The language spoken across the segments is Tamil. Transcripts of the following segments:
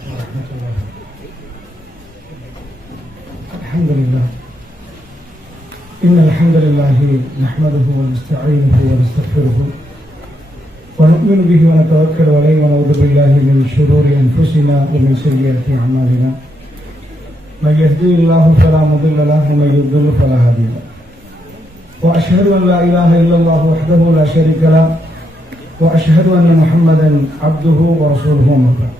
عليكم ورحمة الله الحمد لله إن الحمد لله نحمده ونستعينه ونستغفره ونؤمن به ونتوكل عليه ونعوذ بالله من شرور أنفسنا ومن سيئات أعمالنا. من يهدي الله فلا مضل له ومن يضلل فلا هادي له. وأشهد أن لا إله إلا الله وحده لا شريك له وأشهد أن محمدا عبده ورسوله أما بعد.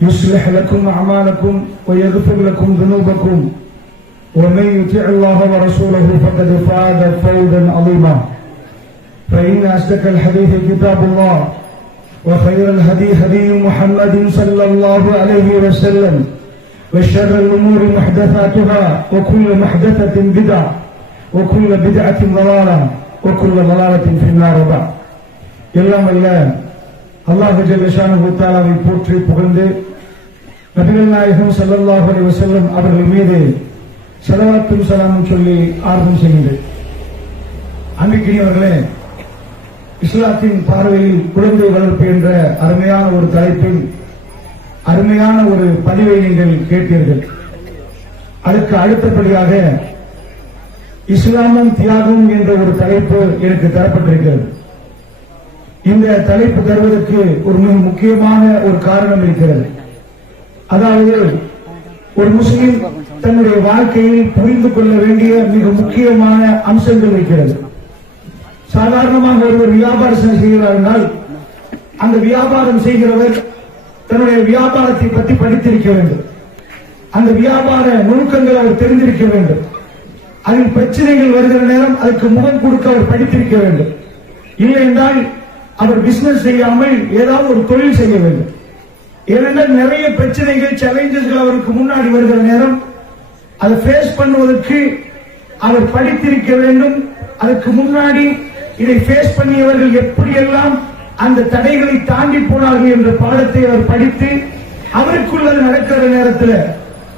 يصلح لكم أعمالكم ويغفر لكم ذنوبكم ومن يطع الله ورسوله فقد فاز فوزا عظيما فإن أصدق الحديث كتاب الله وخير الهدي هدي محمد صلى الله عليه وسلم وشر الأمور محدثاتها وكل محدثة بدعة وكل بدعة ضلالة وكل ضلالة في النار بعد எல்லாம் அல்ல அல்லாஹ் ஜெயஷானு தாலாவை போற்றி புகழ்ந்து நபிகள் நாயகம் ஸல்லல்லாஹு அலைஹி வஸல்லம் அவர்கள் மீது செலவாத்தும் சலாமும் சொல்லி ஆர்வம் செய்கின்றேன் அன்பிற்கினியவர்களே இஸ்லாத்தின் பார்வையில் குழந்தை வளர்ப்பு என்ற அருமையான ஒரு தலைப்பில் அருமையான ஒரு பதிவை நீங்கள் கேட்டீர்கள். அதுக்கு அடுத்தபடியாக இஸ்லாமும் தியாகம் என்ற ஒரு தலைப்பு எனக்கு தரப்பட்டிருக்கிறது. இந்த தலைப்பு தருவதற்கு ஒரு மிக முக்கியமான ஒரு காரணம் இருக்கிறது. அதாவது ஒரு முஸ்லீம் தன்னுடைய வாழ்க்கையில் புரிந்து கொள்ள வேண்டிய மிக முக்கியமான அம்சங்கள் இருக்கிறது. சாதாரணமாக ஒருவர் வியாபாரம் செய்கிறார் என்றால் அந்த வியாபாரம் செய்கிறவர் தன்னுடைய வியாபாரத்தை பற்றி படித்திருக்க வேண்டும். அந்த வியாபார நுணுக்கங்கள் அவர் தெரிந்திருக்க வேண்டும். அதில் பிரச்சனைகள் வருகிற நேரம் அதற்கு முகம் கொடுக்க அவர் படித்திருக்க வேண்டும். இல்லை என்றால் அவர் பிசினஸ் செய்யாமல் ஏதாவது ஒரு தொழில் செய்ய வேண்டும். ஏனென்றால் நிறைய பிரச்சனைகள் சேலஞ்சஸ்கள் அவருக்கு முன்னாடி வருகிற நேரம். அதை ஃபேஸ் பண்ணுவதற்கு அவர் படித்திருக்க வேண்டும். அதுக்கு முன்னாடி இதை ஃபேஸ் பண்ணியவர்கள் எப்படியெல்லாம் அந்த தடைகளை தாண்டி போனார்கள் என்ற பாடத்தை அவர் படித்து அவருக்குள்ள அது நடக்கிற நேரத்தில்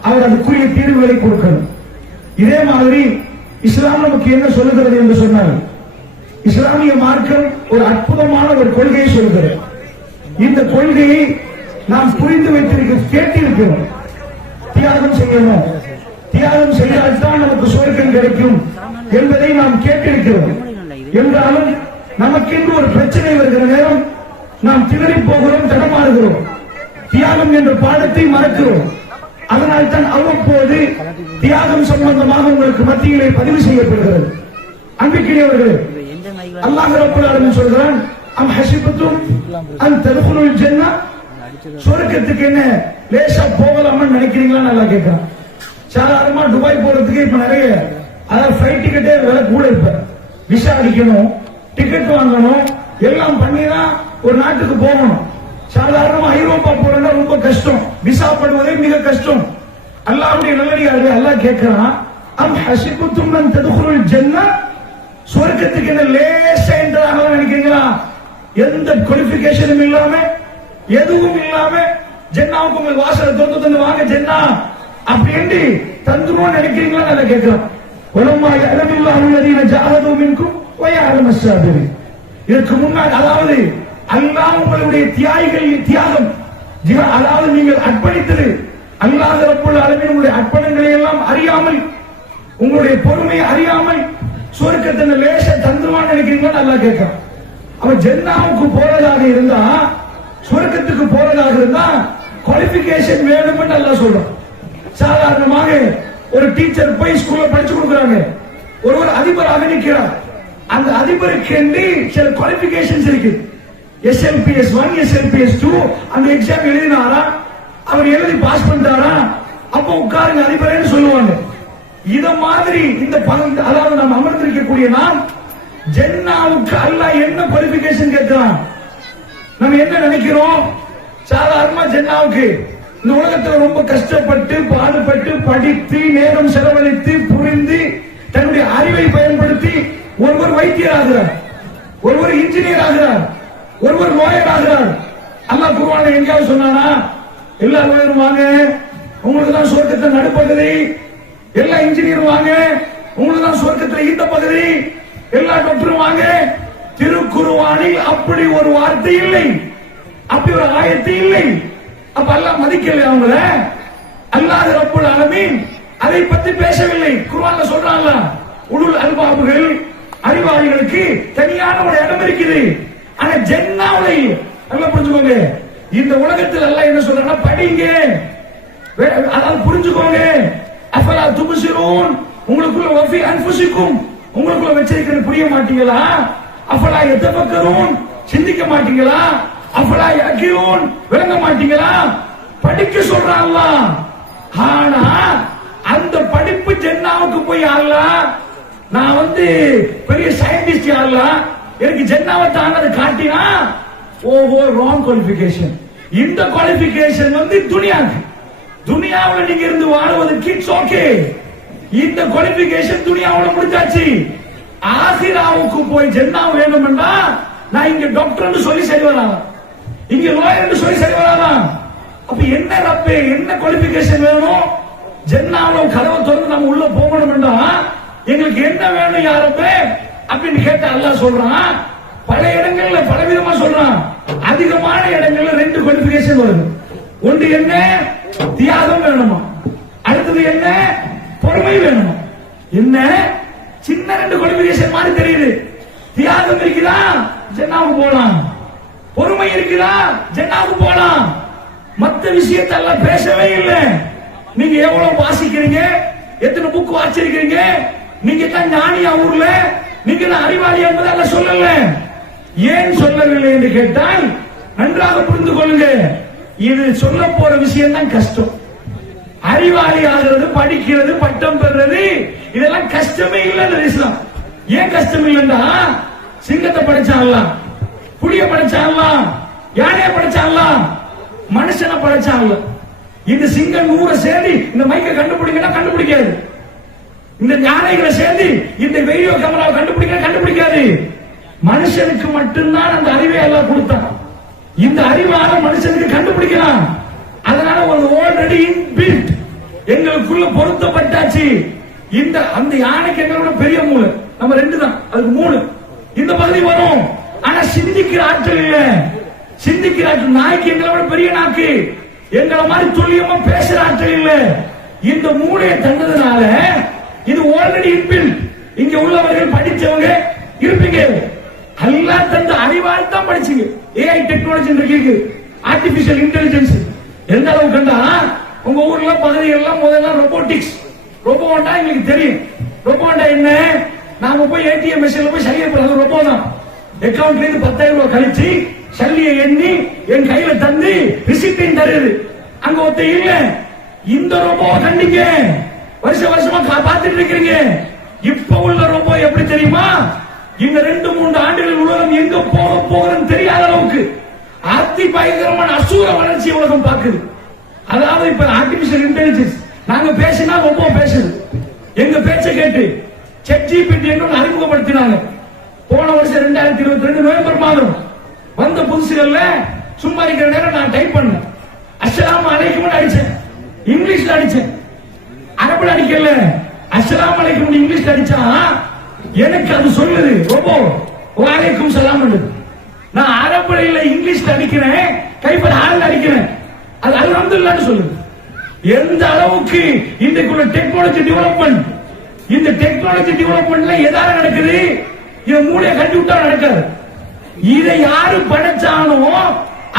அவர் அதுக்குரிய தீர்வுகளை கொடுக்கணும். இதே மாதிரி இஸ்லாம் நமக்கு என்ன சொல்லுகிறது என்று சொன்னார் இஸ்லாமிய மார்க்கம் ஒரு அற்புதமான ஒரு கொள்கையை சொல்கிறது. இந்த கொள்கையை நாம் புரிந்து வைத்திருக்க கேட்டிருக்கிறோம் தியாகம் செய்யணும். தியாகம் செய்தால்தான் நமக்கு சுவர்க்கம் கிடைக்கும் என்பதை நாம் கேட்டிருக்கிறோம். என்றாலும் நமக்கென்று ஒரு பிரச்சனை வருகிற நேரம் நாம் திணறி போகிறோம் தடமாறுகிறோம். தியாகம் என்ற பாடத்தை மறக்கிறோம். அதனால் தான் அவ்வப்போது தியாகம் சம்பந்தமாக உங்களுக்கு மத்தியிலே பதிவு செய்யப்படுகிறது. அன்பிற்கினியவர்களே அல்லாஹ் ரப்பல் ஆலமீன் சொல்றான் அம் ஹசிபத்தும் அன் ததுகுலுல் ஜன்னா சொர்க்கத்துக்கு என்ன? லேசா போகலாமான்னு நினைக்கிறீங்களா? நல்லா கேட்கறான் சாதாரணமா துபாய் போறதுக்கு இப்ப நிறைய அதாவது ஃபிளைட் டிக்கெட்டே விலை கூட இப்ப. விசா அடிக்கணும் டிக்கெட் வாங்கணும் எல்லாம் பண்ணி தான் ஒரு நாட்டுக்கு போகணும். சாதாரணமா ஐரோப்பா போறதா ரொம்ப கஷ்டம். விசா பண்ணுவதே மிக கஷ்டம். அல்லாவுடைய நல்லடியாரு அல்லா கேட்கிறான் அம் ஹசிபத்தும் அன் ததுகுலுல் ஜன்னah சொர்க்கத்துக்கு என்ன லேசா என்றாக நினைக்கிறீங்களா? எந்த குவாலிபிகேஷனும் இல்லாம எதுவும் இல்லாம ஜென்னாவுக்கு உங்க வாசலை தொந்து தந்து வாங்க ஜென்னா. அப்படின்னு தந்துருவோம் நினைக்கிறீங்களா? நல்லா கேட்கிறோம் உலமா இடமில்லா உள்ளதீன ஜாகதோ மின்கும் ஒய்யாரம் அசாதிரி இதற்கு முன்னாடி அதாவது அல்லாஹ் உங்களுடைய தியாகிகளின் தியாகம். அதாவது நீங்கள் அர்ப்பணித்தது. அல்லாஹ் ரப்புல் அளவில் உங்களுடைய அர்ப்பணங்களை எல்லாம் அறியாமல் உங்களுடைய பொறுமையை அறியாமல் சுவர்க்கத்தின் லேச தந்துருவான்னு நினைக்கிறீங்களா? நல்லா கேட்கிறான் அவன் ஜென்னாவுக்கு போறதாக இருந்தா சுவர்க்கத்துக்கு போறதாக இருந்தா குவாலிபிகேஷன் வேணும்னு நல்லா சொல்றோம். சாதாரணமாக ஒரு டீச்சர் போய் ஸ்கூல்ல படிச்சு கொடுக்குறாங்க. ஒருவர் அதிபராக நிற்கிறார். அந்த அதிபருக்கு என்று சில குவாலிபிகேஷன்ஸ் இருக்கு. எஸ்எல்பிஎஸ் ஒன் எஸ்எல்பிஎஸ் டூ அந்த எக்ஸாம் எழுதினாரா? அவர் எழுதி பாஸ் பண்ணிட்டாரா? அப்ப உட்காருங்க அதிபரேன்னு சொல்லுவாங்க. இத மாதிரி இந்த அதாவது நாம் அமர்ந்திருக்கக்கூடிய நாம் ஜென்னாவுக்கு அல்ல என்ன குவாலிபிகேஷன் கேட்கிறான்? நம்ம என்ன நினைக்கிறோம்? சாதாரணமா ஜென்னாவுக்கு இந்த உலகத்துல ரொம்ப கஷ்டப்பட்டு பாடுபட்டு படித்து நேரம் செலவழித்து புரிந்து தன்னுடைய அறிவை பயன்படுத்தி ஒருவர் வைத்தியர் ஆகிறார். ஒருவர் இன்ஜினியர் ஆகிறார். ஒருவர் லோயர் ஆகிறார். அல்லா குருவான எங்கேயாவது சொன்னானா எல்லா லோயரும் வாங்க. உங்களுக்கு தான் சொர்க்கத்தில் நடுப்பகுதி. எல்லா இன்ஜினியரும் வாங்க. உங்களுக்கு தான் சுவர்க்கத்தில் இந்த பகுதி எல்லா டாக்டரும் வாங்க. திருக்குருவானில் அப்படி ஒரு வார்த்தை இல்லை. அப்படி ஒரு ஆயத்தை இல்லை. அப்ப எல்லாம் மதிக்கல அவங்கள? அல்லாது ரப்புல் அலமீன் அதை பத்தி பேசவில்லை. குருவான சொல்றாங்களா உடுல் அல்பாபுகள் அறிவாளிகளுக்கு தனியான ஒரு இடம் இருக்குது. ஆனா ஜென்னாவுடைய நல்லா புரிஞ்சுக்கோங்க. இந்த உலகத்தில் எல்லாம் என்ன சொல்றாங்கன்னா படிங்க. வே- அதாவது புரிஞ்சுக்கோங்க. அஃபலா துபசிரூன்? உங்களுக்குள்ள வஃபி அன்புசிக்கும் உங்களுக்குள்ள வச்சிருக்கிறது புரிய மாட்டீங்களா? அஃபலா எத்தபக்கரும் சிந்திக்க மாட்டீங்களா? அஃபலா யகிரூன் விளங்க மாட்டீங்களா? படிக்க சொல்றாங்களா ஆனா அந்த படிப்பு ஜென்னாவுக்கு போய் ஆகலாம் நான் வந்து பெரிய சயின்டிஸ்ட் ஆகலாம் எனக்கு ஜென்னாவை தானது காட்டினா ஓஹோ ராங் குவாலிபிகேஷன் இந்த குவாலிபிகேஷன் வந்து துணியாக்கு துனியாவில் நீங்க இருந்து வாழ்வதற்கு இட்ஸ் ஓகே இந்த குவாலிபிகேஷன் துனியாவுல முடிஞ்சாச்சு. ஆசிராவுக்கு போய் ஜென்னா வேணும்னா நான் இங்க டாக்டர்னு சொல்லி சரி வராங்க இங்க லாயர் சொல்லி சரி வராங்க அப்ப என்ன ரப்பே என்ன குவாலிபிகேஷன் வேணும்? ஜென்னாவும் கதவை திறந்து நம்ம உள்ள போகணும் எங்களுக்கு என்ன வேணும் யாரப்பே அப்படின்னு கேட்ட அல்லாஹ் சொல்றான். பல இடங்கள்ல பல விதமா சொல்றான். அதிகமான இடங்கள்ல ரெண்டு குவாலிபிகேஷன் வருது. ஒன்று என்ன? தியாகம் வேணுமா? அடுத்தது என்ன? பொறுமை வேணுமா? என்ன? சின்ன ரெண்டு கொலிபிகேஷன் மாதிரி தெரியுது. தியாகம் இருக்குதா? ஜென்னாவுக்கு போலாம். பொறுமை இருக்குதா? ஜென்னாவுக்கு போலாம். மத்த விஷயத்தெல்லாம் பேசவே இல்லை. நீங்க எவ்வளவு வாசிக்கிறீங்க? எத்தனை புக் வாசிச்சிருக்கீங்க நீங்க தான் ஞானியா ஊர்ல? நீங்க தான் அறிவாளி என்பதெல்லாம் சொல்லல. ஏன் சொல்லவில்லை என்று கேட்டால் நன்றாக புரிந்து கொள்ளுங்க. இது சொல்ல போற விஷயம் தான் கஷ்டம். அறிவாளி ஆகிறது படிக்கிறது பட்டம் பெறுறது. இதெல்லாம் கஷ்டமே இல்லை இஸ்லாம். ஏன் கஷ்டம் இல்லைன்னா சிங்கத்தை படைச்சாங்களாம் புளிய படைச்சாங்களாம் யானைய படைச்சாங்களாம் மனுஷனை படைச்சாங்களாம் இந்த சிங்கம் நூற சேர்ந்து இந்த மைக்க கண்டுபிடிங்கன்னா கண்டுபிடிக்காது. இந்த யானைகளை சேர்ந்து இந்த வீடியோ கேமராவை கண்டுபிடிக்க கண்டுபிடிக்காது. மனுஷனுக்கு மட்டும்தான் அந்த அறிவை எல்லாம் கொடுத்தான். இந்த அறிவால மனுஷனுக்கு கண்டுபிடிக்கலாம். அதனால ஒரு ஆல்ரெடி இன்பில்ட் எங்களுக்குள்ள பொருத்தப்பட்டாச்சு. இந்த அந்த யானைக்கு எங்களோட பெரிய மூளை. நம்ம ரெண்டு தான் அதுக்கு மூணு இந்த பகுதி வரும். ஆனா சிந்திக்கிற ஆற்றல் இல்ல. சிந்திக்கிற ஆற்றல். நாய்க்கு எங்களோட பெரிய நாக்கு. எங்களை மாதிரி துல்லியமா பேசுற ஆற்றல் இல்ல. இந்த மூளையை தந்ததுனால இது ஆல்ரெடி இன்பில்ட் இங்க உள்ளவர்கள் படிச்சவங்க இருப்பீங்க. எல்லாம் தந்த அறிவால் தான் படிச்சீங்க. ஏஐ டெக்னாலஜி இருக்கு. ஆர்டிபிஷியல் இன்டெலிஜென்ஸ் எந்த அளவுக்கு உங்க ஊர்ல பகுதிகள்லாம் முதல்ல ரொபோட்டிக்ஸ் ரோபோண்டா எங்களுக்கு தெரியும். ரொபோண்டா என்ன? நாம போய் ஏடிஎம் மிஷின்ல போய் சல்லியை போறது ரொபோ தான். அக்கவுண்ட்ல இருந்து பத்தாயிரம் ரூபாய் கழிச்சு சல்லியை எண்ணி என் கையில தந்து ரிசிப்டையும் தருது. அங்க ஒத்த இல்ல. இந்த ரொபோ கண்டிங்க. வருஷ வருஷமா கா- பார்த்துட்டு இருக்கிறீங்க. இப்ப உள்ள ரொபோ எப்படி தெரியுமா? இந்த ரெண்டு மூன்று ஆண்டுகள் உலகம் எங்க போக போகிறோம் தெரியாத அளவுக்கு. அதி பயங்கரமான அசூர வளர்ச்சி உலகம் பார்க்குது. அதாவது இப்ப ஆர்டிபிஷியல் இன்டெலிஜென்ஸ் நாங்க பேசினா ரொம்ப பேசுது. எங்க பேச்ச கேட்டு செட் ஜிபிடி என்று அறிமுகப்படுத்தினாங்க. போன வருஷம் ரெண்டாயிரத்தி இருபத்தி ரெண்டு நவம்பர் மாதம் வந்த புதுசுகள்ல சும்மா இருக்கிற நேரம் நான் டைப் பண்ணேன். அஸ்லாம் அலைக்கும் அடிச்சேன். இங்கிலீஷ்ல அடிச்சேன். அரபுல அடிக்கல. அஸ்லாம் அலைக்கும் இங்கிலீஷ்ல அடிச்சா எனக்கு அது சொல்லுது. ரொம்ப வலைக்கும் சலாம் நான் அரபுல இல்ல இங்கிலீஷ்ல அடிக்கிறேன் கைப்பட ஆள் அடிக்கிறேன். அது அல்ஹம்துலில்லாஹ்னு சொல்லுது. எந்த அளவுக்கு இன்றைக்குள்ள டெக்னாலஜி டெவலப்மெண்ட் இந்த டெக்னாலஜி டெவலப்மெண்ட்ல எதால நடக்குது? இதை மூளையை கட்டி விட்டா நடக்காது. இதை யாரு படைச்சானோ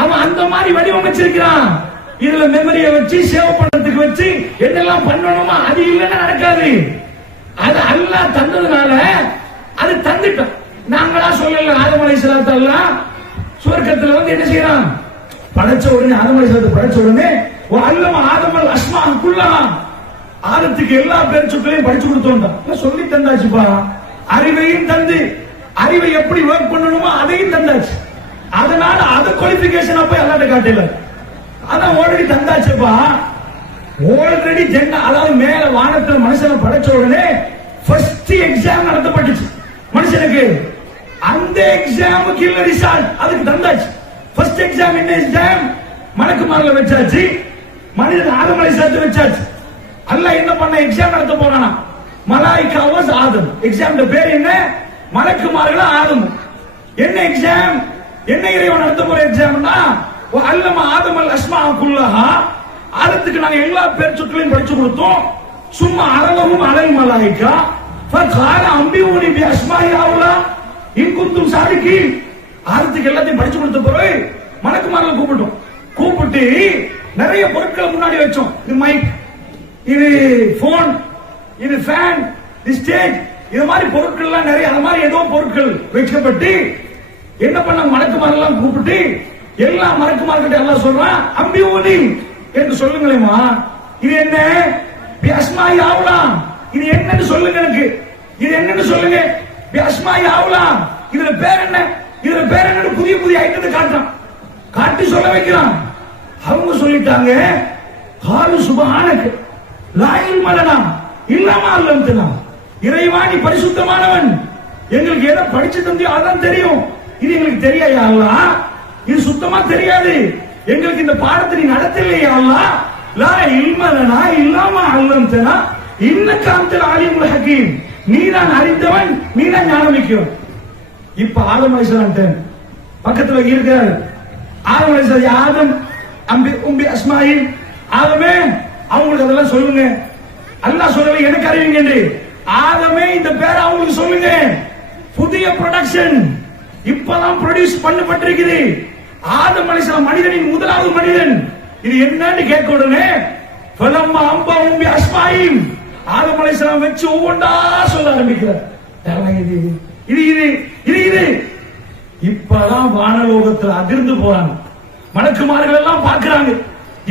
அவன் அந்த மாதிரி வடிவமைச்சிருக்கிறான். இதுல மெமரியை வச்சு சேவ் பண்றதுக்கு வச்சு என்னெல்லாம் பண்ணணுமோ அது இல்லைன்னா நடக்காது. அது அல்லாஹ் தந்ததுனால அது தந்துட்டான். நாங்களா சொல்லல ஆதமலை சிலாத்தெல்லாம் சுவர்க்கத்துல வந்து என்ன செய்யறான்? படைச்ச உடனே ஆதமலை சிலத்தை படைச்ச உடனே ஓ அல்லம ஆதமல் அஸ்மா குல்லா. ஆதத்துக்கு எல்லா பேர் சொற்களையும் படிச்சு கொடுத்தோம் சொல்லி தந்தாச்சுப்பா. அறிவையும் தந்து அறிவை எப்படி ஒர்க் பண்ணணுமோ அதையும் தந்தாச்சு. அதனால அது குவாலிபிகேஷன் போய் அல்லாட்ட காட்டல. அதான் ஆல்ரெடி தந்தாச்சுப்பா. ஆல்ரெடி ஜென்ன அதாவது மேல வானத்துல மனுஷனை படைச்ச உடனே ஃபர்ஸ்ட் எக்ஸாம் நடத்தப்பட்டுச்சு. மனுஷனுக்கு அந்த எக்ஸாமுக்கு இல்ல ரிசல்ட் அதுக்கு தந்தாச்சு. ஃபர்ஸ்ட் எக்ஸாம் என்ன எக்ஸாம் மலக்குமாரில் வச்சாச்சு. மனிதன் ஆதமலை சேர்த்து வச்சாச்சு. அல்லாஹ் என்ன பண்ண? எக்ஸாம் நடத்த போறானா? மலாய்க்காவஸ் ஆதம். எக்ஸாம் பேர் என்ன? மலக்குமார்களா ஆதம். என்ன எக்ஸாம் என்ன இறைவன் நடத்த போற எக்ஸாம்னா அல்லம ஆதம் அல் அஸ்மா குல்லஹா. ஆதத்துக்கு நாங்க எல்லா பேர் சொற்களையும் படிச்சு கொடுத்தோம். சும்மா அரவமும் அலை மலாய்க்கா. அம்பி ஊனி பி அஸ்மாஹி அவுலா இன் சாதிக்கு ஆரத்துக்கு எல்லாத்தையும் படிச்சு கொடுத்த பிறகு மலக்குமாரில் கூப்பிட்டோம். கூப்பிட்டு நிறைய பொருட்களை முன்னாடி வச்சோம். இது மைக் இது போன் இது ஃபேன் இது ஸ்டேஜ் இது மாதிரி பொருட்கள் எல்லாம் நிறைய அது மாதிரி ஏதோ பொருட்கள் வைக்கப்பட்டு என்ன பண்ண மலக்குமாரெல்லாம் கூப்பிட்டு எல்லா மலக்குமார்கிட்ட எல்லாம் சொல்றான் அம்பி ஓடி என்று சொல்லுங்களேமா இது என்ன? அஸ்மாயி ஆவலாம். இது என்னன்னு சொல்லுங்க எனக்கு. இது என்னன்னு சொல்லுங்க. அஸ்மாயி ஆகலாம் இதுல பேர் என்ன? இதுல பேர் என்னன்னு புதிய புதிய ஐட்டத்தை காட்டுறான். காட்டி சொல்ல வைக்கிறான். அவங்க சொல்லிட்டாங்க காலு சுபஹானக்கு லாயில் மலனாம் இல்லாம அல்லம்துனா. இறைவா நீ பரிசுத்தமானவன். எங்களுக்கு எதை படிச்சு தந்தியோ அதான் தெரியும். இது எங்களுக்கு தெரியாதா இது சுத்தமா தெரியாது. எங்களுக்கு இந்த பாடத்தை நீ நடத்தலையா லா இல்மலனா இல்லாம அல்லம்துனா. இன்னக்க அந்தல் ஆலிமுல் ஹக்கீம். நீதான் அறிந்தவன் நீதான் ஞானமிக்கும் இப்ப ஆதம் அலைஹிஸ்ஸலாம் பக்கத்துல இருக்க ஆதம் அலைஹிஸ்ஸலாம் ஆதம் அம்பி உம்பி அஸ்மாயில் ஆதமே அவங்களுக்கு அதெல்லாம் சொல்லுங்க. அல்லா சொல்லல எனக்கு அறிவிங்க ஆதமே இந்த பேரை அவங்களுக்கு சொல்லுங்க. புதிய ப்ரொடக்ஷன் இப்பதான் ப்ரொடியூஸ் பண்ணப்பட்டிருக்குது. ஆதம் அலைஹிஸ்ஸலாம் மனிதனின் முதலாவது மனிதன். இது என்னன்னு கேட்க உடனே ஃபலம்மா அம்பா உம்பி அஸ்மாயின் ஆதம் அலைஹிஸ்ஸலாம் வச்சு ஒவ்வொன்றா சொல்ல ஆரம்பிக்கிறார். இது இது இது இது இது இப்பதான் வானலோகத்துல அதிர்ந்து போறாங்க. மலக்குமார்கள் எல்லாம் பாக்குறாங்க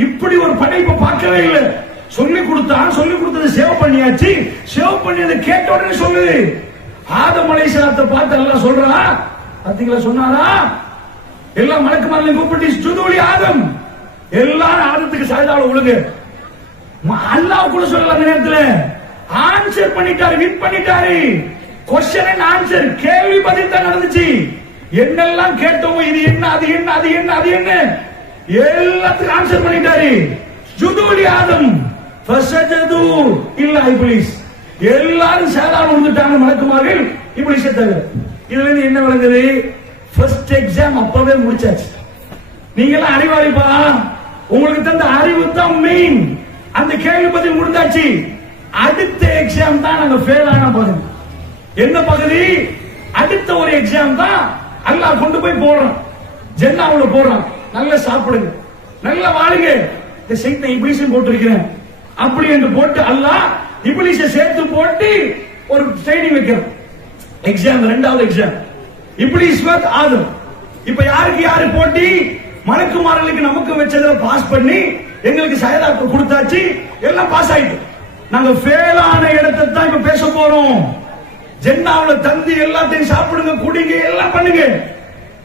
இப்படி ஒரு படைப்பை பார்க்கவே இல்லை. சொல்லி கொடுத்தான் சொல்லி கொடுத்தது சேவ் பண்ணியாச்சு. சேவ் பண்ணியதை கேட்ட உடனே சொல்லுது ஆதம் அலைஹிஸ்ஸலாத்தை பார்த்து எல்லாம் சொல்றா. பாத்தீங்களா சொன்னாரா? எல்லா மலக்குமார்களையும் கூப்பிட்டு சுதுவழி ஆதம். எல்லாரும் ஆதத்துக்கு சாய்தாவில் உழுகு அல்லாஹ் கூட சொல்லல அந்த நேரத்துல. ஆன்சர் பண்ணிட்டாரு வின் பண்ணிட்டாரு. கொஸ்டின் அண்ட் ஆன்சர் கேள்வி பதில் தான் நடந்துச்சு. என்னெல்லாம் கேட்டோமோ இது என்ன அது என்ன அது என்ன அது என்ன? எல்லாத்துக்கும் ஆன்சர் பண்ணிட்டாரு. ஜுதூலி ஆதம் ஃபசஜது இல்ல இப்ளீஸ் எல்லாரும் சேதாரம் விழுந்துட்டாங்க மலக்குமார்கள் இப்ளீஸை தவிர. இதுல இருந்து என்ன விளங்குது? ஃபர்ஸ்ட் எக்ஸாம் அப்பவே முடிச்சாச்சு. நீங்க எல்லாம் அறிவாளிப்பா. உங்களுக்கு தந்த அறிவு தான் மெயின் அந்த கேள்வி பதில் முடிந்தாச்சு அடுத்த எக்ஸாம் தான் நாங்க ஃபெயில் ஆன பகுதி. என்ன பகுதி? அடுத்த ஒரு எக்ஸாம் தான் அல்லாஹ் கொண்டு போய் போடுறான். ஜென்னாவுல போடுறான். நல்லா சாப்பிடுங்க. நல்லா வாழுங்க. இந்த சைத்தை இப்ளீஸும் போட்டிருக்கிறேன். அப்படி என்று போட்டு அல்லாஹ் இப்ளீஸை சேர்த்து போட்டு ஒரு ட்ரைனிங் வைக்கிறோம் எக்ஸாம் ரெண்டாவது எக்ஸாம் இப்ளீஸ் வத் ஆதம் இப்ப யாருக்கு யாரு போட்டி? மலக்குமார்களுக்கு நமக்கு வச்சதுல பாஸ் பண்ணி எங்களுக்கு செயலாக்கம் கொடுத்தாச்சு. எல்லாம் பாஸ் ஆயிட்டு. நாங்க ஃபெயில் ஆன இடத்தை தான் இப்ப பேச போறோம். ஜென்னாவுல தந்து எல்லாத்தையும் சாப்பிடுங்க குடிங்க எல்லாம் பண்ணுங்க.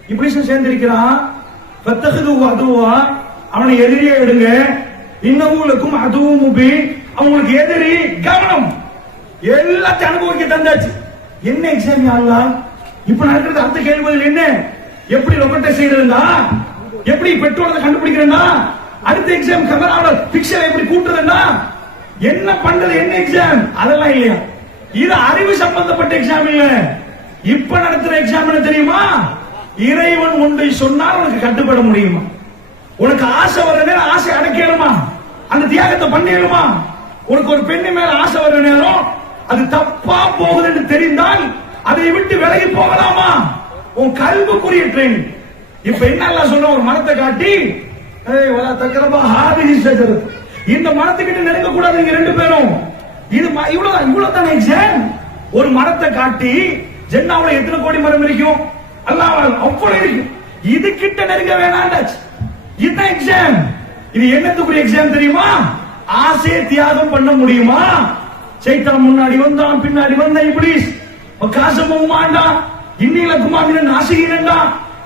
இப்படி சேர்ந்திருக்கிறான். பத்தகுது அதுவா அவனை எதிரியே எடுங்க. இன்னவுலக்கும் அதுவும் முபி அவங்களுக்கு எதிரி கவனம். எல்லாத்தையும் அனுபவிக்க தந்தாச்சு. என்ன எக்ஸாம் ஆகலாம் இப்ப நடக்கிறது அடுத்த கேள்வி என்ன? எப்படி ரொபோட்டை செய்யறதுன்னா? எப்படி பெட்ரோலை கண்டுபிடிக்கிறேன்னா அடுத்த எக்ஸாம் கமராவோட பிக்சர் எப்படி கூட்டுறதுன்னா என்ன பண்றது என்ன எக்ஸாம் அதெல்லாம் இல்லையா? இது அறிவு சம்பந்தப்பட்ட எக்ஸாம் இல்ல. இப்ப நடத்துற எக்ஸாம் என்ன தெரியுமா? இறைவன் ஒன்றை சொன்னால் உனக்கு கட்டுப்பட முடியுமா? உனக்கு ஆசை வர நேரம் ஆசை அடக்கணுமா? அந்த தியாகத்தை பண்ணிடணுமா உனக்கு ஒரு பெண்ணு மேல ஆசை வர நேரம் அது தப்பா போகுது என்று தெரிந்தால் அதை விட்டு விலகி போகலாமா? உன் கல்வுக்குரிய ட்ரெயின் இப்ப என்ன சொன்ன ஒரு மரத்தை காட்டி ஷஜரத் இந்த மரத்துக்கிட்ட நெருங்க கூடாது நீங்க ரெண்டு பேரும். இது இவ்வளவுதான் இவ்வளவு எக்ஸாம் ஒரு மரத்தை காட்டி ஜென்னாவுல எத்தனை கோடி மரம் இருக்கும்? அல்லாஹ் அவ்வளவு இருக்கு. இது கிட்ட நெருங்க வேணாண்டாச்சு இதுதான் எக்ஸாம் இது என்னத்துக்குரிய எக்ஸாம் தெரியுமா? ஆசையை தியாகம் பண்ண முடியுமா? சைத்தான் முன்னாடி வந்தான் பின்னாடி வந்தான் இப்படி காசமும் ஆண்டான் இன்னில குமாரின் ஆசையினண்டா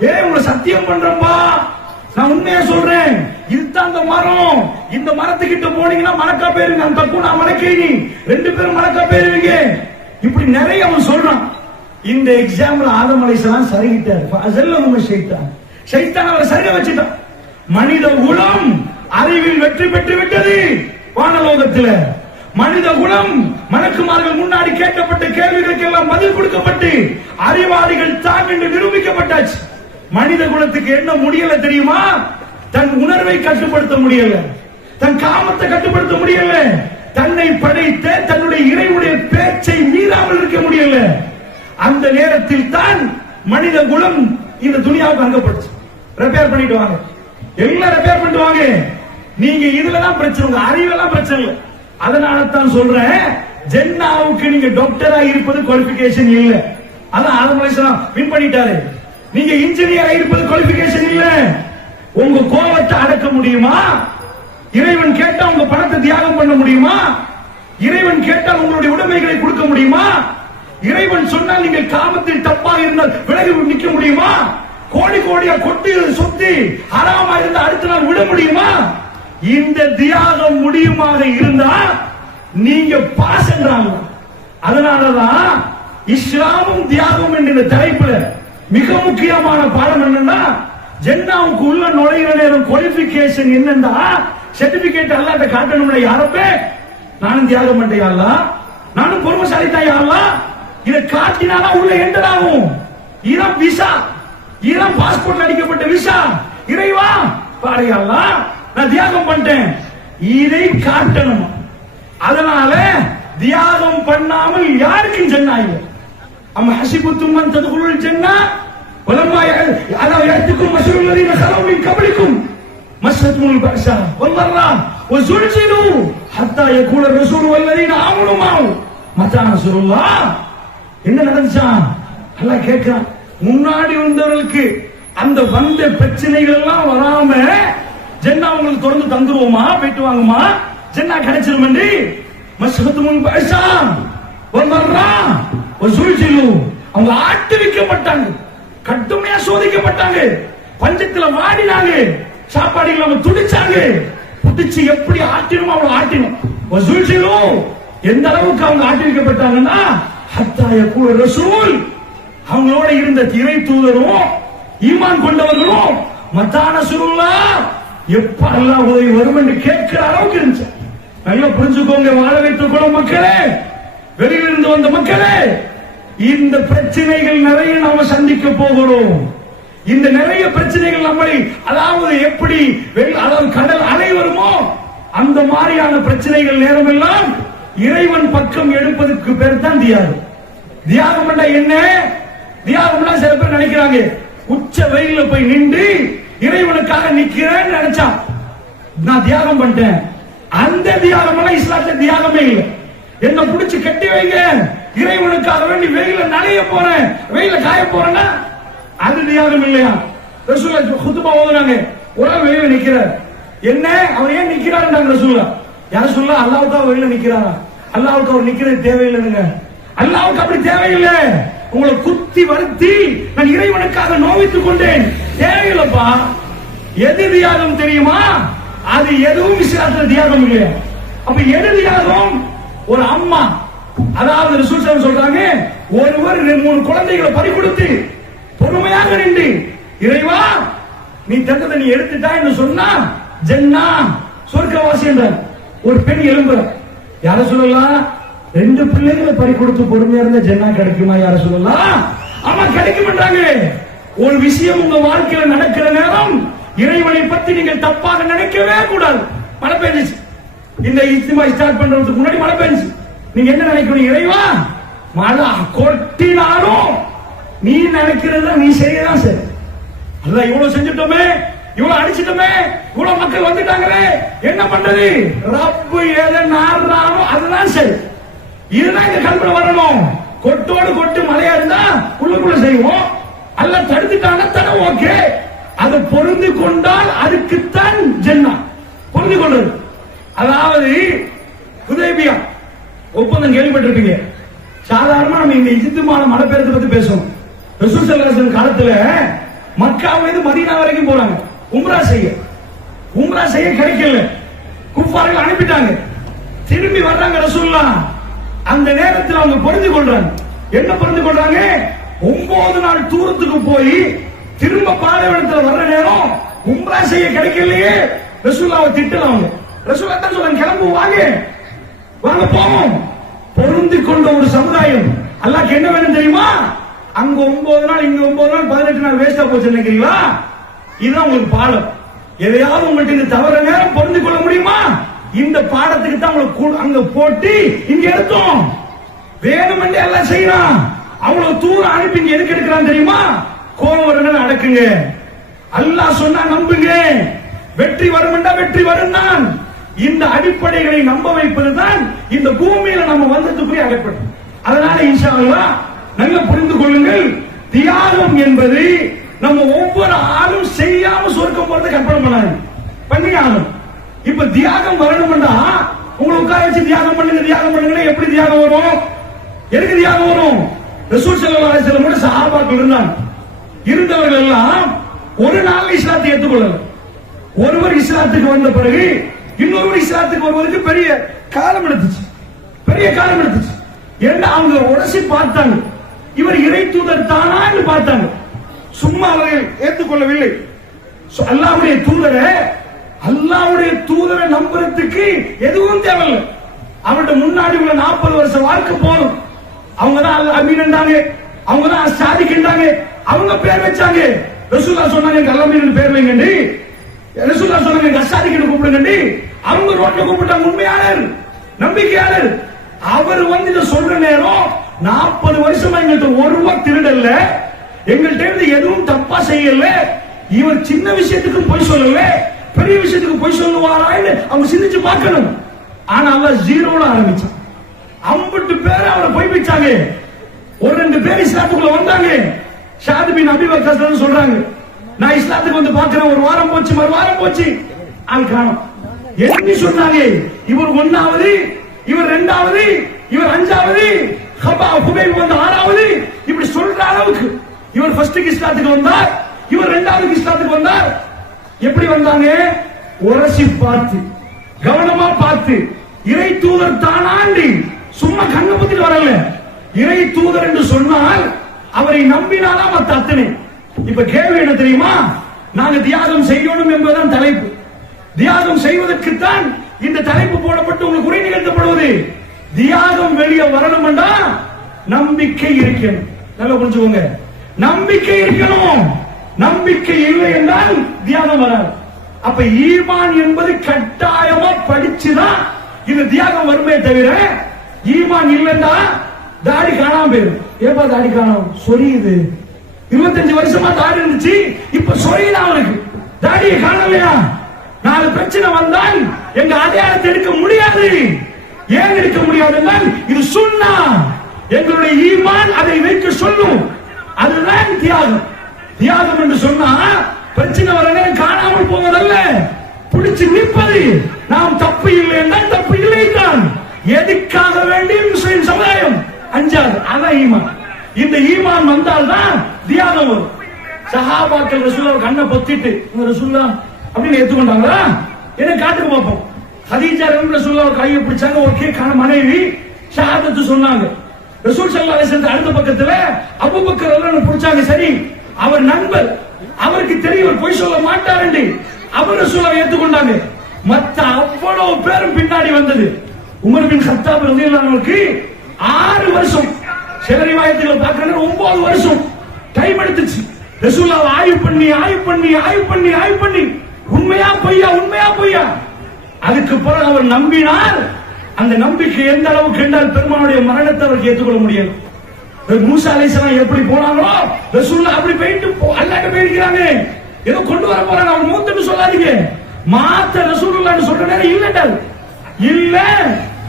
ஏ உங்களை சத்தியம் பண்றப்பா நான் உண்மையா சொல்றேன். இதுதான் அந்த மரம். இந்த மரத்துக்கிட்ட போனீங்கன்னா மணக்கா போயிருங்க அந்த தப்பு நான் மணக்கேணி ரெண்டு பேரும் மணக்கா போயிருவீங்க இப்படி நிறைய அவன் சொல்றான். இந்த எக்ஸாம்ல ஆதம் அலைசலாம் சரிகிட்டார் அசல்ல உங்க ஷைத்தான். ஷைத்தான் அவரை சரியா வச்சுட்டான். மனித குலம் அறிவில் வெற்றி பெற்று விட்டது. வானலோகத்துல. மனித குலம் மணக்குமார்கள் முன்னாடி கேட்கப்பட்ட கேள்விகளுக்கு எல்லாம் பதில் கொடுக்கப்பட்டு அறிவாளிகள் தான் என்று நிரூபிக்கப்பட்டாச்சு. மனித குலத்துக்கு என்ன முடியல தெரியுமா? தன் உணர்வை கட்டுப்படுத்த முடியல. தன் காமத்தை கட்டுப்படுத்த முடியல. தன்னை படைத்த தன்னுடைய இறைவுடைய பேச்சை மீறாமல் இருக்க முடியல. அந்த நேரத்தில் தான் மனித குலம் இந்த துணியாவுக்கு அங்கப்படுச்சு. ரிப்பேர் பண்ணிட்டு வாங்க. எல்லாம் ரிப்பேர் பண்ணிட்டு வாங்க. நீங்க இதுலதான் பிரச்சனை உங்க அறிவெல்லாம் பிரச்சனை இல்லை. அதனால தான் சொல்றேன் ஜென்னாவுக்கு நீங்க டாக்டரா இருப்பது குவாலிபிகேஷன் இல்ல. அதான் ஆதமலேசனம் வின் பண்ணிட்டாரு. நீங்க இன்ஜினியர் இருப்பது குவாலிபிகேஷன் இல்ல. உங்க கோபத்தை அடக்க முடியுமா? இறைவன் கேட்டா உங்க பணத்தை தியாகம் பண்ண முடியுமா? இறைவன் கேட்டால் உங்களுடைய உடைமைகளை கொடுக்க முடியுமா? இறைவன் சொன்னால் நீங்கள் காமத்தில் தப்பா இருந்தால் விலகி நிக்க முடியுமா? கோடி கோடியா கொட்டி சொத்தி அறாமா இருந்தா அடுத்த நாள் விட முடியுமா? இந்த தியாகம் முடியுமாக இருந்தா நீங்க பாசங்கிறாங்க அதனாலதான் இஸ்லாமும் தியாகம் என்ற தலைப்புல மிக முக்கியமான பாடம் என்னன்னா ஜென்னாவுக்கு உள்ள நுழைகிற நேரம் குவாலிபிகேஷன் என்னன்னா சர்டிபிகேட் அல்லாட்ட காட்டணும்ல யாரப்பே? நானும் தியாகம் பண்ணிட்டேன் அல்லா நானும் பொறுமைசாலி தான் இதை காட்டினாதான் உள்ள என்டர் ஆகும். இதான் விசா இதான் பாஸ்போர்ட் அடிக்கப்பட்ட விசா. இறைவா பாருங்க நான் தியாகம் பண்ணிட்டேன் இதை காட்டணும். அதனால தியாகம் பண்ணாமல் யாருக்கும் ஜன்னா இல்லை அம்ம ஹசிபுத்தும் மன் ولما على يأتكم مثل الذين خلوا من قبلكم مستهم البأساء والضراء وزلزلوا حتى يقول الرسول والذين آمنوا معه متى نصر الله என்ன நடந்துச்சான் எல்லாம் கேட்கிறான் முன்னாடி வந்தவர்களுக்கு அந்த வந்த பிரச்சனைகள் எல்லாம் வராம ஜென்னா உங்களுக்கு தொடர்ந்து தந்துருவோமா போயிட்டு வாங்கம்மா ஜென்னா கிடைச்சிரும் மசகத்து முன் பேசாம் வந்தர்றா ஒரு சூழ்ச்சிலு அவங்க ஆட்டி வைக்கப்பட்டாங்க கடுமையா சோதிக்கப்பட்டாங்க. பஞ்சத்துல வாடினாங்க. சாப்பாடுகள் அவங்க துடிச்சாங்க. புடிச்சு எப்படி ஆட்டினும் அவங்க ஆட்டினும். ஒரு எந்த அளவுக்கு அவங்க ஆட்டி வைக்கப்பட்டாங்கன்னா ஹத்தாய கூட ரசூல். அவங்களோட இருந்த இறை தூதரும் ஈமான் கொண்டவர்களும் மத்தான சுருல்லா எப்ப அல்லாஹ் உதவி வரும் என்று கேட்கிற அளவுக்கு இருந்துச்சு. நல்லா புரிஞ்சுக்கோங்க வாழ வைத்துக் கொள்ளும் மக்களே. வெளியிலிருந்து வந்த மக்களே இந்த பிரச்சனைகள் நிறைய நாம சந்திக்க போகிறோம். இந்த நிறைய பிரச்சனைகள் நம்மளை அதாவது எப்படி அதாவது கடல் அலை வருமோ அந்த மாதிரியான பிரச்சனைகள் நேரம் எல்லாம் இறைவன் பக்கம் எடுப்பதற்கு பேர் தான் தியாகம். தியாகம் என்ன? தியாகம்னா சில பேர் நினைக்கிறாங்க உச்ச வெயில போய் நின்று இறைவனுக்காக நிக்கிறேன்னு நினைச்சான் நான் தியாகம் பண்ணிட்டேன். அந்த தியாகம் இஸ்லாத்துல தியாகமே இல்லை. என்ன புடிச்சு கட்டி வைங்க. இறைவனுக்காக வேண்டி வெயில நனைய போறேன். வெயில காய போறேன்னா அது நியாயம் இல்லையா? ரசூல குத்துபா ஓதுனாங்க. ஒரு வெளியில நிக்கிறார். என்ன? அவர் ஏன் நிக்கிறாருன்றாங்க ரசூலா. யார் சொல்ல அல்லாவுக்காக வெளியில நிக்கிறாரா? அல்லாவுக்கு அவர் நிக்கிறது தேவையில்லைங்க. அல்லாவுக்கு அப்படி தேவையில்லை. உங்களை குத்தி வருத்தி நான் இறைவனுக்காக நோவித்துக் கொண்டேன். தேவையில்லைப்பா. எது தியாகம் தெரியுமா? அது எதுவும் இஸ்லாத்துல தியாகம் இல்லையா? அப்ப எது தியாகம்? ஒரு அம்மா. அதாவது ரசூல் சொல்றாங்க ஒருவர் ரெண்டு மூணு குழந்தைகளை பறி கொடுத்து பொறுமையாக நின்று இறைவா நீ தந்ததை நீ எடுத்துட்டா என்று சொன்னா ஜென்னா சொர்க்கவாசி என்ற ஒரு பெண் எலும்புற யார சொல்லலாம் ரெண்டு பிள்ளைகளை பறி கொடுத்து பொறுமையா இருந்த ஜன்னா கிடைக்குமா யார சொல்லலாம் ஆமா கிடைக்கும்ன்றாங்க ஒரு விஷயம் உங்க வாழ்க்கையில நடக்கிற நேரம் இறைவனை பத்தி நீங்கள் தப்பாக நினைக்கவே கூடாது. மழை பெஞ்சிச்சு. இந்த இஸ்திமா ஸ்டார்ட் பண்றதுக்கு முன்னாடி மழை பெஞ்சிச்சு. நீங்க என்ன நினைக்கணும் இறைவா? மழை கொட்டினாலும் நீ நினைக்கிறத நீ செய்யதான் சரி அல்ல இவ்வளவு செஞ்சுட்டோமே இவ்வளவு அடிச்சிட்டோமே இவ்வளவு மக்கள் வந்துட்டாங்களே என்ன பண்றது? ரப்பு எதை நாடுறானோ அதுதான் சரி இதுதான் இந்த கல்பனை வரணும். கொட்டோடு கொட்டு மழையா இருந்தா உள்ளுக்குள்ள செய்வோம். அல்ல தடுத்துட்டாங்க தட ஓகே. அதை பொருந்து கொண்டால் அதுக்குத்தான் ஜென்னா. பொருந்து கொள்ளுது. அதாவது உதேபியா ஒப்பந்தம் கேள்விப்பட்டிருப்பீங்க. சாதாரணமா நம்ம இந்த இஜித்துமான மழை பத்தி பேசணும் ரசூல் ஸல்லல்லாஹு காலத்துல மக்காவில இருந்து மதீனா வரைக்கும் போறாங்க. உம்ரா செய்ய. உம்ரா செய்ய கிடைக்கல. குஃபார்கள் அனுப்பிட்டாங்க. திரும்பி வர்றாங்க ரசூல்லா அந்த நேரத்தில் அவங்க புரிந்து கொள்றாங்க. என்ன புரிந்து கொள்றாங்க? ஒன்பது நாள் தூரத்துக்கு போய் திரும்ப பாலைவனத்தில் வர்ற நேரம் உம்ரா செய்ய கிடைக்கலையே. ரசூல்லாவை திட்டலாம் அவங்க ரசூல்லா தான் சொல்றாங்க கிளம்பு வாங்க போவோம். பொருந்தி கொண்ட ஒரு சமுதாயம். அல்லாக்கு என்ன வேணும் தெரியுமா? அங்க ஒன்பது நாள் இங்க ஒன்பது நாள் பதினெட்டு நாள் வேஸ்டா போச்சு நினைக்கிறீங்களா? இதுதான் உங்களுக்கு பாடம். எதையாவது உங்கள்கிட்ட இந்த தவற நேரம் பொருந்தி கொள்ள முடியுமா? இந்த பாடத்துக்கு தான் உங்களுக்கு அங்க போட்டு இங்க எடுத்தோம். வேணுமென்றே எல்லாம் செய்யறான் அவ்வளவு தூரம் அனுப்பி இங்க எதுக்கு எடுக்கிறான் தெரியுமா? கோபம் வரணும் அடக்குங்க. அல்லாஹ் சொன்னா நம்புங்க. வெற்றி வரும்டா வெற்றி வரும் தான் இந்த அடிப்படைகளை நம்ப வைப்பதுதான் இந்த பூமியில நம்ம வந்ததுக்குரிய அடிப்படை. அதனால இன்ஷா நல்லா புரிந்து கொள்ளுங்கள். தியாகம் என்பது நம்ம ஒவ்வொரு ஆளும் செய்யாம சொர்க்கம் போறது கற்பனை பண்ணாது பண்ணி ஆகணும். இப்ப தியாகம் வரணும்னா உங்களை உட்கார வச்சு தியாகம் பண்ணுங்க தியாகம் பண்ணுங்க எப்படி தியாகம் வரும்? எதுக்கு தியாகம் வரும்? ரசூல் ஸல்லல்லாஹு அலைஹி வஸல்லம் கூட சஹாபாக்கள் இருந்தாங்க. இருந்தவர்கள் எல்லாம் ஒரு நாள் இஸ்லாத்தை ஏற்றுக்கொள்ளல. ஒருவர் இஸ்லாத்துக்கு வந்த பிறகு இன்னொருவர் இஸ்லாத்துக்கு வருவதற்கு பெரிய காலம் எடுத்துச்சு. பெரிய காலம் எடுத்துச்சு. ஏன்னா அவங்க உடசி பார்த்தாங்க. இவர் இறை தூதர் தானா என்று பார்த்தாங்க. சும்மா அவர்கள் ஏற்றுக்கொள்ளவில்லை. சோ, தூதரை அல்லாவுடைய தூதரை நம்புறதுக்கு எதுவும் தேவையில்லை. அவர்கிட்ட முன்னாடி உள்ள நாற்பது வருஷம் வாழ்க்கை போகணும் அவங்க தான் அல் அவங்க தான் சாதிக்கின்றாங்க அவங்க பேர் வச்சாங்க. ரசூலா சொன்னாங்க எங்க பேர் வைங்கன்னு. கூப்பிடுங்க சொன்னாங்க எங்க கூப்பிடுங்கண்டி அவங்க ரோட்ல கூப்பிட்டாங்க உண்மையாளர் நம்பிக்கையாளர். அவர் வந்து இதை சொல்ற நேரம் நாற்பது வருஷமா எங்கள்கிட்ட ஒரு ரூபா திருடல்ல. எங்கள்கிட்ட இருந்து எதுவும் தப்பா செய்யல. இவர் சின்ன விஷயத்துக்கு பொய் சொல்லல. பெரிய விஷயத்துக்கு பொய் சொல்லுவாரான்னு அவங்க சிந்திச்சு பார்க்கணும். ஆனா அவர் ஜீரோல ஆரம்பிச்சான் ஐம்பட்டு பேர் அவரை பொய் பிச்சாங்க ஒரு ரெண்டு பேர் இஸ்லாத்துக்குள்ள வந்தாங்க. ஷாது பின் சொல்றாங்க. நான் இஸ்லாத்துக்கு வந்து பார்க்கிறேன். ஒரு வாரம் போச்சு மறு வாரம் போச்சு. ஆள் காணோம். எப்படி சொன்னாரே இவர் ஒன்னாவது இவர் ரெண்டாவது இவர் அஞ்சாவது ஹபா ஹுபைப் வந்து ஆறாவது இப்படி சொல்ற அளவுக்கு இவர் ஃபர்ஸ்ட் இஸ்லாத்துக்கு வந்தார் இவர் ரெண்டாவது இஸ்லாத்துக்கு வந்தார். எப்படி வந்தாங்க? உரசி பார்த்து கவனமா பார்த்து இறை தூதர் தானாண்டி சும்மா கண்ணை பத்திட்டு வரல இறை தூதர் என்று சொன்னால் அவரை நம்பினாதான் மத்த அத்தனை. இப்ப கேள்வி என்ன தெரியுமா? நாங்க தியாகம் செய்யணும் என்பதுதான் தலைப்பு. தியாகம் செய்வதற்குத்தான் இந்த தலைப்பு போடப்பட்டு உங்களுக்கு உரை நிகழ்த்தப்படுவது. தியாகம் வெளியே வரணும் நம்பிக்கை இருக்கணும். நல்லா புரிஞ்சுக்கோங்க. நம்பிக்கை இருக்கணும். நம்பிக்கை இல்லை என்றால் தியாகம் வராது. அப்ப ஈமான் என்பது கட்டாயமா படிச்சுதான் இந்த தியாகம் வருமே தவிர ஈமான் இல்லைன்னா தாடி காணாம போயிடும். ஏப்பா தாடி காணாம? சொரியுது. இருபத்தஞ்சு வருஷமா தாடி இருந்துச்சு இப்ப சொரியுது அவனுக்கு? தாடியை காணலையா? நாலு பிரச்சனை வந்தால் எங்க அடையாளத்தை எடுக்க முடியாது. ஏன் எடுக்க முடியாது என்றால் இது சுன்னா எங்களுடைய ஈமான் அதை வைக்க சொல்லும். அதுதான் தியாகம். தியாகம் என்று சொன்னா பிரச்சனை வரவே காணாமல் போவதல்ல. பிடிச்சு நிற்பது. நாம் தப்பு இல்லை என்றால் தப்பு இல்லை தான் எதுக்காக வேண்டி முஸ்லிம் சமுதாயம் அஞ்சாவது அதான் ஈமான். இந்த ஈமான் வந்தால் தான் தியாகம் வரும். சஹாபாக்கள் ரசூலா கண்ணை பொத்திட்டு ரசூல்லா அப்படின்னு ஏத்துக்கொண்டாங்களா? என்ன காட்டுக்கு பார்ப்போம். ஹதீஜா ரஹம் ரசூல்லா கையை பிடிச்சாங்க ஓகே கான மனைவி ஷஹாதத்து சொன்னாங்க. ரசூல் சல்லா அலிசன் அடுத்த பக்கத்துல அபூபக்கர் பிடிச்சாங்க சரி அவர் நண்பர் அவருக்கு தெரியும் அவர் பொய் சொல்ல மாட்டாருன்னு அவர் ரசூலா ஏத்துக்கொண்டாங்க. மத்த அவ்வளவு பேரும் பின்னாடி வந்தது. உமர் பின் சத்தாப் ரலியல்லாஹுக்கு ஆறு வருஷம். சில ரிவாயத்துல பார்க்கணும் ஒன்பது வருஷம். டைம் எடுத்துச்சு. ரசூல்லாவை ஆய்வு பண்ணி ஆய்வு பண்ணி ஆய்வு பண்ணி ஆய்வு பண்ணி. உண்மையா பொய்யா உண்மையா பொய்யா? அதுக்கு பிறகு அவர் நம்பினார் அந்த நம்பிக்கை எந்த அளவுக்கு என்றால் பெருமானுடைய மரணத்தை அவருக்கு ஏற்றுக்கொள்ள முடியாது மூசா அலைசலாம் எப்படி போனாங்களோ ரசூல்லா அப்படி போயிட்டு போ- அல்லாட்ட போயிருக்கிறாங்க ஏதோ கொண்டு வர போறாங்க அவன் மூத்துன்னு சொல்லாதீங்க. மாத்த ரசூல்லான்னு சொல்ற நேரம் இல்லைண்டாரு இல்ல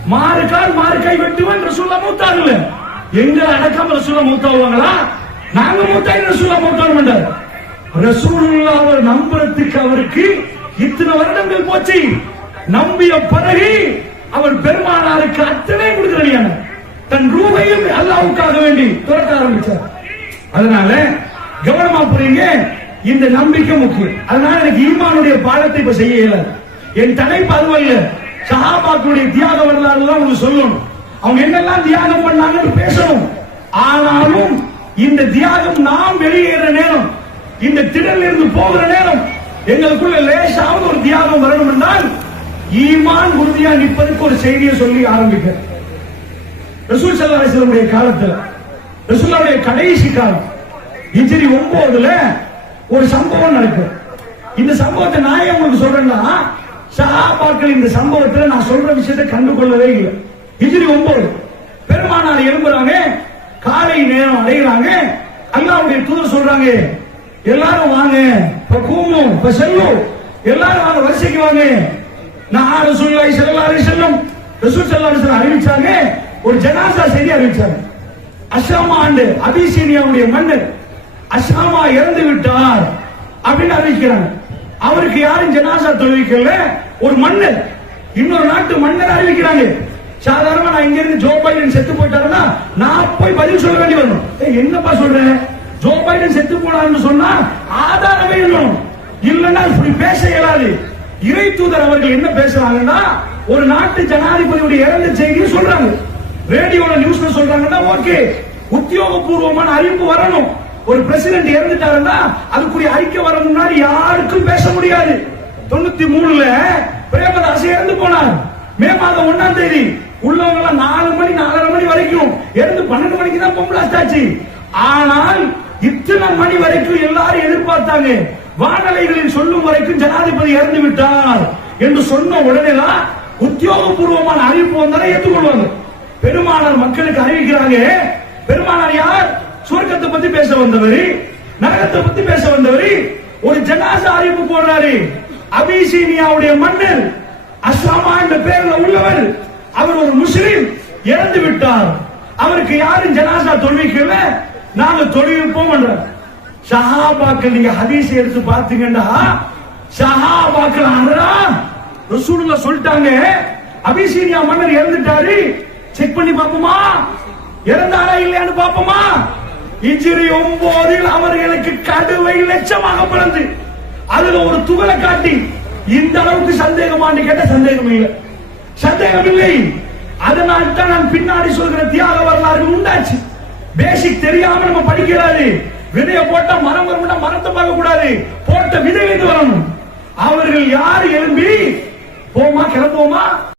மாறுக்கால் மாறுக்காய் வெட்டுவன் ரசூல்லா மூத்தாகல. எங்க அடக்கம் ரசூல்லா மூத்தாவாங்களா நாங்க மூத்தாய் ரசூல்லா மூத்தாங்க மாட்டார். ரசூலுல்லாவை நம்புறதுக்கு அவருக்கு இத்தனை வருடங்கள் போச்சு. நம்பிய பிறகு அவர் பெருமானாருக்கு அத்தனை கொடுக்கிறாங்க தன் ரூபையும் அல்லாவுக்காக வேண்டி துறக்க ஆரம்பிச்சார். அதனால கவனமா புரியுங்க இந்த நம்பிக்கை முக்கியம். அதனால எனக்கு ஈமானுடைய பாடத்தை இப்ப செய்ய இல்ல என் தலைப்பு அதுவல்ல சஹாபாக்களுடைய தியாக வரலாறு தான் உங்களுக்கு சொல்லணும். அவங்க என்னெல்லாம் தியாகம் பண்ணாங்கன்னு பேசணும். ஆனாலும் இந்த தியாகம் நாம் வெளியேற நேரம் இந்த திடலில் இருந்து போகிற நேரம் எங்களுக்குள்ள லேசாவது ஒரு தியாகம் வரணும் என்றால் ஈமான் உறுதியா நிற்பதற்கு ஒரு செய்தியை சொல்லி ஆரம்பிக்க. ரசூல் சல்லாசனுடைய அலிஸ்லமுடைய காலத்துல ரசூலுடைய கடைசி காலம் ஹிஜ்ரி ஒன்பதுல ஒரு சம்பவம் நடக்கும் இந்த சம்பவத்தை நான் ஏன் உங்களுக்கு சொல்றேன்னா சஹாபாக்கள் இந்த சம்பவத்துல நான் சொல்ற விஷயத்தை கண்டு கொள்ளவே இல்லை. ஹிஜ்ரி ஒன்பது. பெருமானார் எழும்புறாங்க காலை நேரம் அடைகிறாங்க அல்லாவுடைய தூதர் சொல்றாங்க எல்லாரும் வாங்க. இப்ப கூமும் இப்ப செல்லும். எல்லாரும் வாங்க வரிசைக்கு வாங்க. நான் ரசூலுல்லாஹி செல்லாரு செல்லும் ரசூல் அறிவிச்சாங்க. ஒரு ஜனாசா செய்தி அறிவிச்சாங்க. அஷாமா ஆண்டு அபிசீனியாவுடைய மன்னர் அஷாமா இறந்து விட்டார் அப்படின்னு அறிவிக்கிறாங்க. அவருக்கு யாரும் ஜனாசா தொழுவிக்கல. ஒரு மன்னர் இன்னொரு நாட்டு மன்னர் அறிவிக்கிறாங்க. சாதாரணமா நான் இங்க இருந்து ஜோ பைடன் செத்து போயிட்டாருன்னா நான் போய் பதில் சொல்ல வேண்டி வரணும். என்னப்பா சொல்றேன் ஜோ பைடன் செத்து போனாருன்னு சொன்னா ஆதாரமே இல்லணும் இல்லைன்னா இப்படி பேச இயலாது. இறை தூதர் அவர்கள் என்ன பேசுறாங்கன்னா ஒரு நாட்டு ஜனாதிபதியுடைய இறந்த செய்தியை சொல்றாங்க. ரேடியோல நியூஸ்ல சொல்றாங்கன்னா ஓகே உத்தியோகபூர்வமான அறிவிப்பு வரணும். ஒரு பிரசிடென்ட் இறந்துட்டாருன்னா அதுக்குரிய அறிக்கை வர முன்னாடி யாருக்கும் பேச முடியாது. தொண்ணூத்தி மூணுல பிரேமதாஸ் இறந்து போனார். மே மாதம் ஒன்னாம் தேதி. உள்ளவங்க எல்லாம் நாலு மணி நாலரை மணி வரைக்கும் இறந்து பன்னெண்டு மணிக்கு தான் பொம்பளாஸ்டாச்சு ஆனால் இத்தனை மணி வரைக்கும் எல்லாரும் எதிர்பார்த்தாங்க. வானலைகளில் சொல்லும் வரைக்கும் ஜனாதிபதி இறந்து விட்டார் என்று சொன்ன உடனே தான் உத்தியோகபூர்வமான அறிவிப்பு வந்தாலும் ஏற்றுக்கொள்வாங்க. பெருமானார் மக்களுக்கு அறிவிக்கிறாங்க. பெருமானார் யார்? சுவர்க்கத்தை பத்தி பேச வந்தவர். நரகத்தை பத்தி பேச வந்தவர். ஒரு ஜனாசா அறிவிப்பு போடுறாரு. அபிசீனியாவுடைய மன்னர் அஸ்லாமா என்ற பேர்ல உள்ளவர். அவர் ஒரு முஸ்லிம் இறந்து விட்டார். அவருக்கு யாரும் ஜனாசா தொழுவிக்கல. நாங்க தொழில்நுட்பம் என்றார் சஹாபாக்கள் நீங்க ஹதீஸ் எடுத்து பாத்தீங்கன்னா சஹாபாக்கள் ஆறா ரசூலுங்க சொல்லிட்டாங்க. அபிசீனியா மன்னர் இறந்துட்டாரு. செக் பண்ணி பாப்போமா இறந்தாரா இல்லையான்னு பாப்போமா இஞ்சிரி ஒன்பதில் அவர்களுக்கு கடுவை லட்சமாக பிறந்து அதுல ஒரு துகளை காட்டி இந்த அளவுக்கு சந்தேகமான்னு கேட்ட சந்தேகம் இல்லை. சந்தேகம் இல்லை. அதனால் தான் நான் பின்னாடி சொல்கிற தியாக வரலாறு உண்டாச்சு. பேசிக் தெரியாம நம்ம படிக்கிறாரு விதைய போட்டா மரம் வரும்னா மரத்தை பார்க்க கூடாது. போட்ட விதை எது வரணும் அவர்கள் யார் எழும்பி? போமா கிளம்புவோமா?